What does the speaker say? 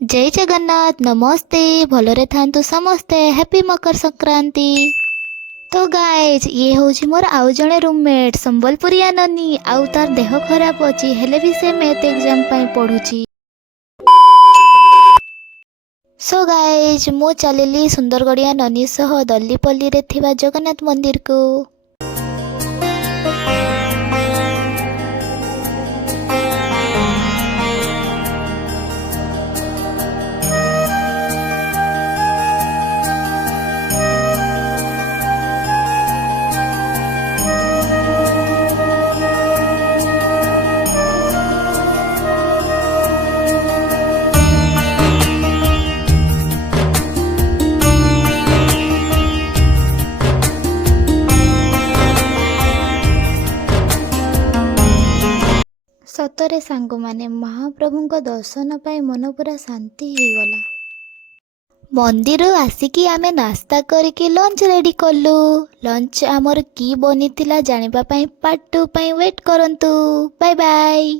जय जगन्नाथ नमस्ते भलरे थांतु समस्ते हैप्पी मकर संक्रांति। तो गाइज ये हूँ मोर आउ जड़े रूममेट संबलपुरिया ननी आउ तार देह खराब अच्छी हेले भी से मैथ एग्जाम पढ़ुची। सो गाइज मु चलिली सुंदरगड़िया ननी सह दल्लीपल्ली रे थिबा जगन्नाथ मंदिर को। सतरे सांग माने महाप्रभु दर्शन पाई मन पूरा शांति हो गला। मंदिर आसिकी आमे नास्ता करके लंच रेडी कलु। लंच आमर की बनी थिला जानिबा पाई पार्ट 2 पाई वेट करंतु। Bye bye.